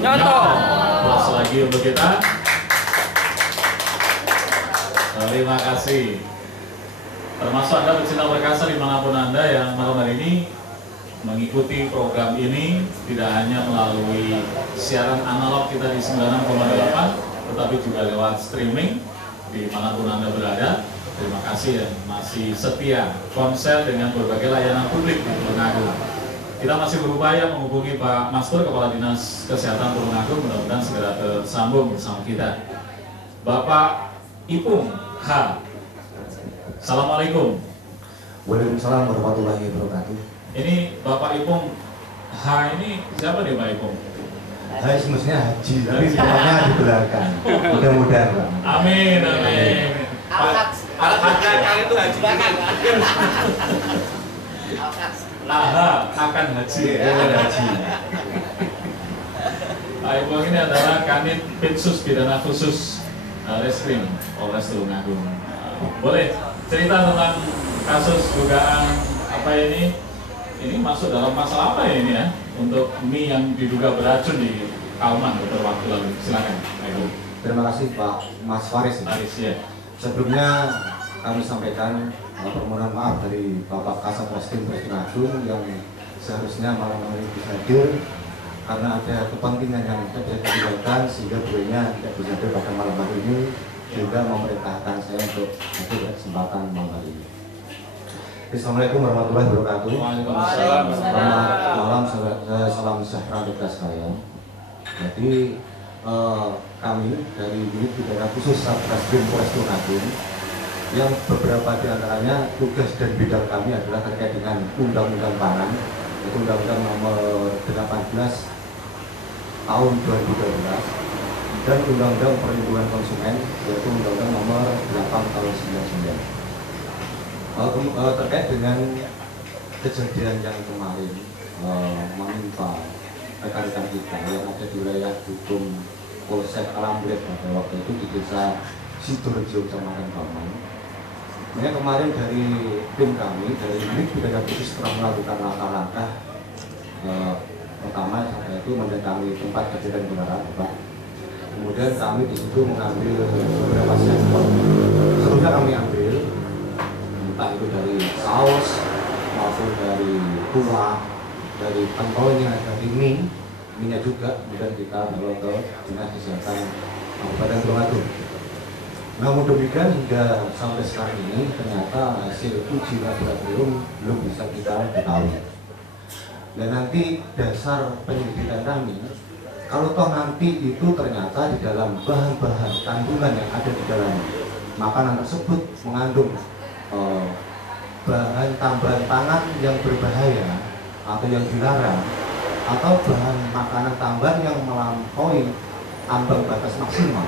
Nyoto. Plus lagi untuk kita. Terima kasih. Termasuk Anda pecinta perkasa dimanapun Anda yang malam hari ini mengikuti program ini, tidak hanya melalui siaran analog kita di 96,8, tetapi juga lewat streaming dimanapun Anda berada. Terima kasih yang masih setia konser dengan berbagai layanan publik di Tulungagung. Kita masih berupaya menghubungi Pak Mastur, Kepala Dinas Kesehatan Tulungagung, mudah-mudahan segera tersambung bersama kita. Bapak Ipung H. Assalamualaikum. Waalaikumsalam warahmatullahi wabarakatuh. Ini Bapak Ipung H ini siapa nih Pak Ipung? Hai, semestinya Haji, tapi semuanya di belakang. Mudah-mudahan Pak. Amin, amin. Al-Haji itu haji belakang. Aha, akan haji. Haji. Pak Ipung ini adalah Kanit Pitsus Pidana Khusus Reskrim Polres Tulungagung. Boleh cerita tentang kasus dugaan apa ini? Ini masuk dalam masalah apa ya ini ya? Untuk mie yang diduga beracun di Kauman beberapa waktu lalu. Silakan, Pak Ipung. Terima kasih Pak Mas Faris. Faris ya. Sebelumnya kami sampaikan permohonan maaf dari Bapak Kasat Reskrim Polres Tulungagung yang seharusnya malam ini bisa hadir karena ada kepentingan yang tidak bisa dilakukan sehingga beliaunya tidak bisa hadir pada malam hari ini, juga memerintahkan saya untuk hadir pada kesempatan malam hari ini. Assalamualaikum warahmatullahi wabarakatuh. Waalaikumsalam. Selamat malam, salam sejahtera untuk kita sekalian. Jadi kami dari unit pidana khusus Satreskrim Polres Tulungagung yang beberapa di antaranya tugas dan bidang kami adalah terkait dengan Undang-Undang Pangan, yaitu Undang-Undang Nomor 18 Tahun 2012 dan Undang-Undang Perlindungan Konsumen, yaitu Undang-Undang Nomor 8 Tahun 99. Terkait dengan kejadian yang kemarin menimpa rekan-rekan kita yang ada di wilayah hukum Polsek Alambulet pada waktu itu di desa Sidorejo, Kecamatan Kauman. Makanya kemarin dari tim kami dari unit pidana khusus telah melakukan langkah-langkah pertama yaitu mendatangi tempat kejadian perkara, Pak. Kemudian kami di situ mengambil beberapa sampel. Seterusnya kami ambil entah itu dari saus maupun dari tulang, dari pentolnya, dari mie-nya juga, kemudian kita bawa ke Dinas Kesehatan Kabupaten Tulungagung. Namun demikian hingga sampai sekarang ini ternyata hasil uji laboratorium belum bisa kita ketahui. Dan nanti dasar penyelidikan kami, kalau toh nanti itu ternyata di dalam bahan-bahan kandungan yang ada di dalam makanan tersebut mengandung bahan tambahan pangan yang berbahaya atau yang dilarang, atau bahan makanan tambahan yang melampaui ambang batas maksimal,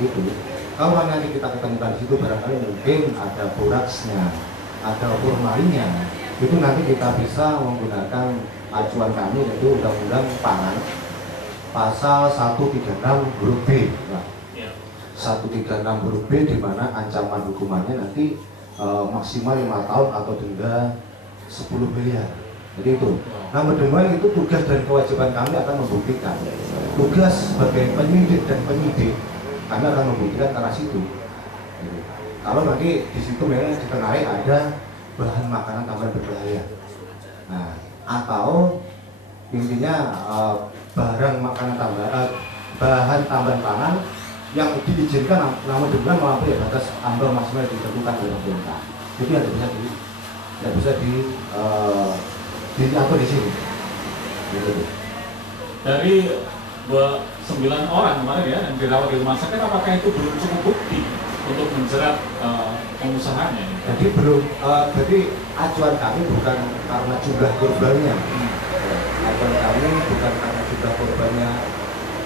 itu kalau nanti kita ketemukan di situ barangkali mungkin ada boraksnya, ada formalinnya, itu nanti kita bisa menggunakan acuan kami yaitu Undang-Undang Pangan pasal 136 huruf B. Nah, 136 huruf B di mana ancaman hukumannya nanti maksimal 5 tahun atau denda 10 miliar. Jadi itu. Namun demikian itu tugas dan kewajiban kami akan membuktikan. Tugas sebagai penyidik dan penyidik kami akan membuktikan ke arah situ. Jadi, kalau nanti di situ memang ditengarai ada bahan makanan tambahan berbahaya. Nah, atau intinya barang makanan tambahan, bahan tambahan pangan yang diizinkan namun demikian melampaui batas ambang maksimal yang ditentukan oleh pemerintah. Jadi tidak bisa diatur di sini. Gitu. Dari 9 orang kemarin ya yang dirawat di rumah sakit, apakah itu belum cukup bukti untuk menjerat pengusahanya? Jadi belum. Jadi acuan kami bukan karena jumlah korbannya. Acuan kami bukan karena jumlah korbannya,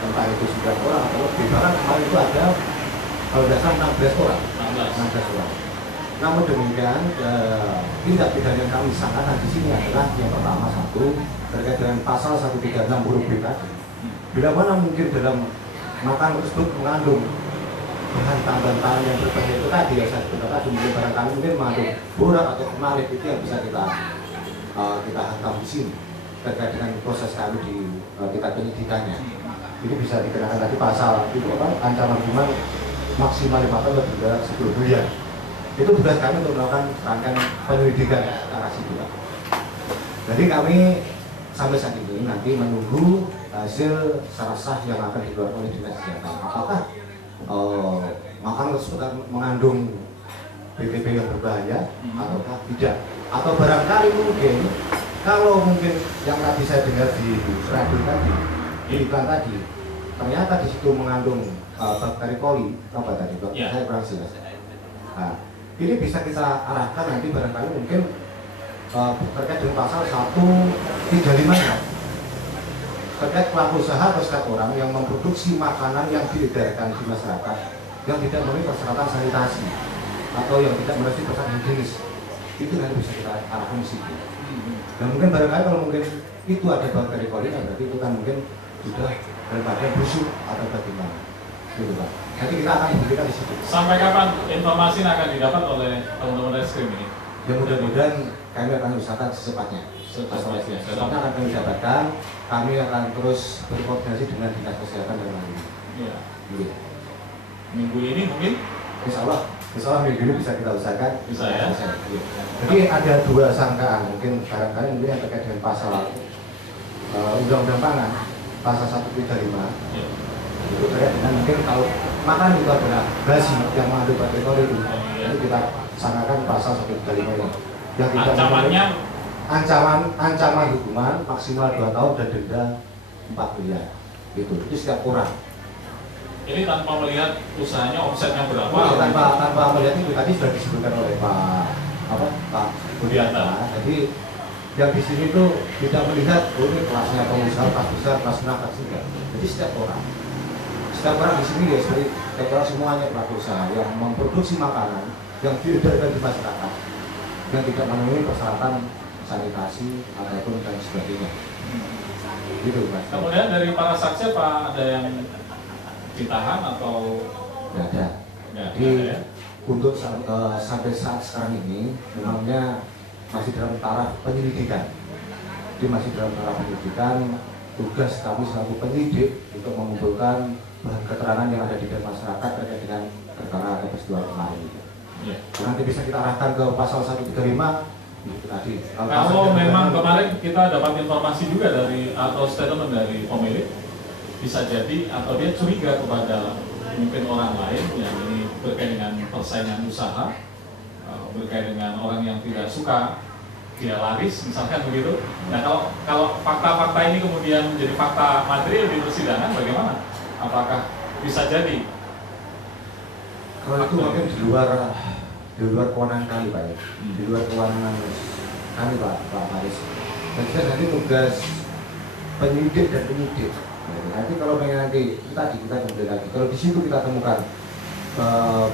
entah itu 9 orang atau lebih. Bahkan kemarin itu ada kalau dasar 16 orang. 16 orang. Namun demikian tindak pidana yang kami sangkakan di sini adalah yang pertama satu terkait dengan pasal 136 huruf B tadi. Bila mana mungkin dalam makanan tersebut mengandung bahan tambahan pangan yang berbahaya itu tadi ya saya sebutkan tadi, mungkin barangkali mungkin mengandung borak atau formalin, itu yang bisa kita hantam di sini. terkait dengan proses kami di tingkat penyidikannya. Ini bisa dikenakan tadi pasal itu apa? Ancaman hukuman maksimal 5 tahun atau denda 10 miliar. Itu tugas kami untuk melakukan rangkaian penyelidikan secara sipil. Jadi kami sampai saat ini nanti menunggu hasil secara sah yang akan dikeluarkan oleh dinas kesehatan. Apakah makanan tersebut mengandung BTP yang berbahaya ataukah tidak? Atau barangkali mungkin kalau mungkin yang tadi saya dengar di radio tadi, di iklan tadi, ternyata di situ mengandung bakteri coli, apa tadi? Saya kurang jelas. Nah, ini bisa kita arahkan nanti barangkali mungkin terkait dengan pasal 135 terkait pelaku usaha atau setiap orang yang memproduksi makanan yang diedarkan di masyarakat yang tidak memenuhi persyaratan sanitasi atau yang tidak memenuhi persyaratan higienis, itu nanti bisa kita arahkan di situ. Dan mungkin barangkali kalau mungkin itu ada bakteri coli, berarti itu kan mungkin sudah daripada busuk atau bagaimana, gitu Pak. Nanti kita akan buktikan di situ. Sampai kapan informasi akan didapat oleh teman-teman reskrim ini? Ya mudah-mudahan kami akan usahakan secepatnya. Secepatnya akan kami dapatkan, kami akan terus berkoordinasi dengan dinas kesehatan dan lain-lain. Iya. Gitu. Minggu ini mungkin? Insya Allah minggu ini bisa kita usahakan. Bisa ya. Jadi ada 2 sangkaan, mungkin barangkali mungkin yang terkait dengan pasal Undang-Undang Pangan, pasal 135. Ya. Itu terkait dengan mungkin kalau makan itu adalah basi yang mengandung bakteri coli itu. Jadi kita sangkakan pasal 135 yang tidak ancamannya ancaman hukuman maksimal 2 tahun dan denda 4 miliar. Itu setiap orang. Ini tanpa melihat usahanya omsetnya berapa? Oh, tanpa melihat itu tadi sudah disebutkan oleh Pak Budianta. Jadi yang di sini itu tidak melihat ini kelasnya pengusaha, kelas besar, kelas menengah, kelas tidak. Jadi setiap orang di sini ya seperti setiap orang semuanya pelaku usaha yang memproduksi makanan yang diedarkan di masyarakat yang tidak memenuhi persyaratan sanitasi ataupun dan sebagainya. Gitu Mas. Kemudian dari para saksi apa ada yang ditahan atau nggak ada? Jadi ya? untuk sampai saat sekarang ini memangnya masih dalam taraf penyelidikan. Jadi masih dalam taraf penyelidikan. Tugas kami selaku penyidik untuk mengumpulkan bahan keterangan yang ada di dalam masyarakat terkait dengan perkara peristiwa kemarin. Ya. Nanti bisa kita arahkan ke pasal 135 itu tadi. Kalau memang kemarin kita dapat informasi juga dari atau statement dari pemilik, bisa jadi atau dia curiga kepada mungkin orang lain yang ini berkait dengan persaingan usaha, berkait dengan orang yang tidak suka dia laris misalkan begitu. Nah kalau fakta-fakta ini kemudian menjadi fakta material di persidangan bagaimana? Apakah bisa jadi? Kalau itu mungkin di luar kewenangan kami Pak ya. Di luar kewenangan kami Pak Faris. Dan nanti tugas penyidik dan penyidik. Nanti kalau nanti kita kemudian lagi. Kalau di situ kita temukan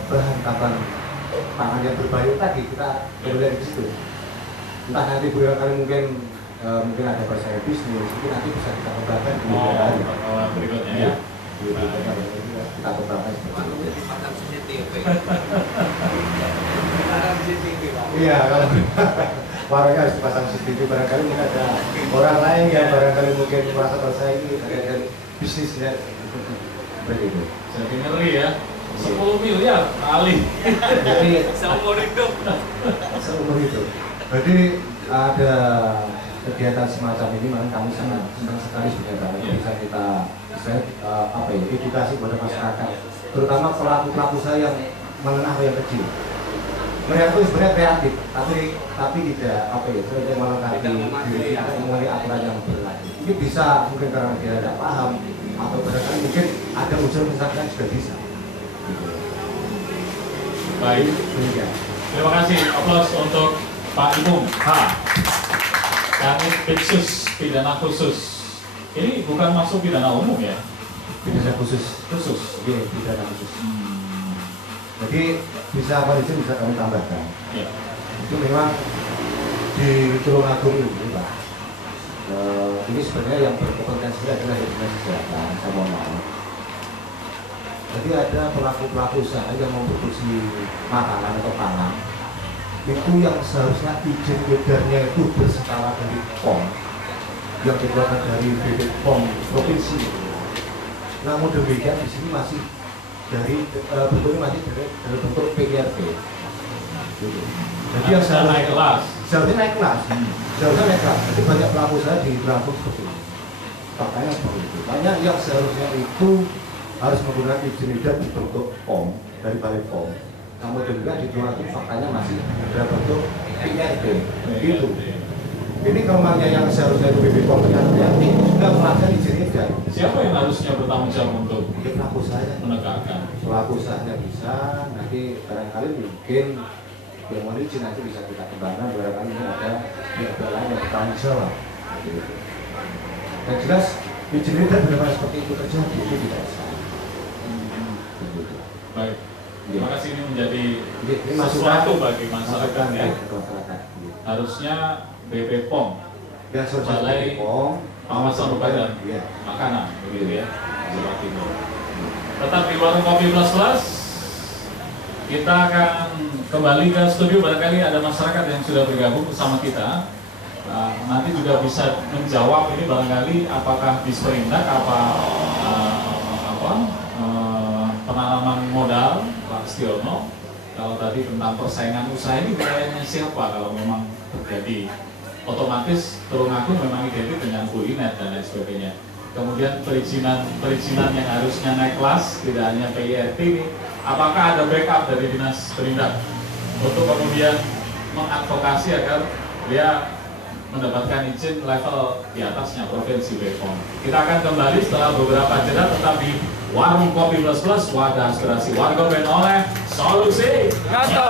bahan tambahan pangan yang berbahaya tadi kita kemudian di situ. Entah nanti barangkali mungkin ada persaingan bisnis, mungkin nanti bisa kita kembangkan di kemudian hari. Berikutnya ya. Kita kembangkan seperti itu. Dipasang CCTV. Dipasang CCTV Pak. Iya, kalau warungnya harus dipasang CCTV, barangkali mungkin ada orang lain yang barangkali mungkin merasa tersaingi dengan bisnisnya seperti itu. Jadi ngeri ya. 10 miliar kali. Jadi Seumur hidup. seumur itu. Jadi ada kegiatan semacam ini memang kami sangat senang sekali sebenarnya bisa kita edukasi kepada masyarakat, terutama pelaku usaha yang menengah atau yang kecil. Mereka itu sebenarnya kreatif, tapi tidak tidak melengkapi diri kita mengenai aturan yang berlaku. Ini bisa mungkin karena dia tidak paham atau barangkali mungkin ada unsur misalkan juga bisa. Baik. Terima kasih. Aplaus untuk Pak Imung H. Kanit Pitsus pidana khusus. Ini bukan masuk pidana umum ya? Pidana khusus. Iya, pidana khusus. Jadi bisa kami tambahkan. Ya. Itu memang di Tulungagung ini Pak. Ini sebenarnya yang berkompetensi adalah dinas kesehatan, saya mohon maaf. Jadi ada pelaku usaha yang memproduksi makanan atau pangan itu yang seharusnya izin edarnya itu berskala dari POM yang dikeluarkan dari BPOM provinsi. Namun demikian di sini masih dari bentuknya masih dari bentuk PIRT. Gitu. Jadi yang Harusnya naik kelas. seharusnya naik kelas. Seharusnya naik kelas. Jadi banyak pelaku usaha di langsung seperti itu. Faktanya seperti itu. Banyak yang seharusnya itu harus menggunakan izin edar berbentuk POM dari Balai POM. Namun demikian di luar itu faktanya masih berbentuk PIRT. Gitu. Ini kemana yang seharusnya itu BPOM PIRT sudah melakukan izin edar. Siapa yang harusnya bertanggung jawab untuk Pelaku usahanya. menegakkan? Pelaku usahanya bisa, nanti barangkali mungkin yang mau izin nanti bisa kita kembangkan, barangkali ini ada pihak lain yang bertanggung jawab. Gitu. Dan jelas izin edar benar-benar seperti itu terjadi, itu tidak sah. Gitu. Baik, terima kasih, ini menjadi Ini sesuatu bagi masyarakat ya. Masyarakat. Gitu. Harusnya BPOM, Dan sosial Balai BPOM, Pengawasan Obat dan ya. Makanan, begitu ya, Jawa Timur. Tetap di Warung Kopi Plus Plus, kita akan kembali ke studio. Barangkali ada masyarakat yang sudah bergabung bersama kita. Nanti juga bisa menjawab ini barangkali apakah Disperindak penanaman modal Pak Stiono. Kalau tadi tentang persaingan usaha ini wilayahnya siapa kalau memang terjadi, otomatis Tulungagung memang identik dengan kuliner dan lain sebagainya. Kemudian perizinan yang harusnya naik kelas, tidak hanya PIRT ini, apakah ada backup dari Dinas Perindak untuk kemudian mengadvokasi agar dia mendapatkan izin level di atasnya Provinsi BPOM. Kita akan kembali setelah beberapa jeda, tetap di Warung Kopi Plus Plus, wadah aspirasi warga ben oleh solusi. Gato.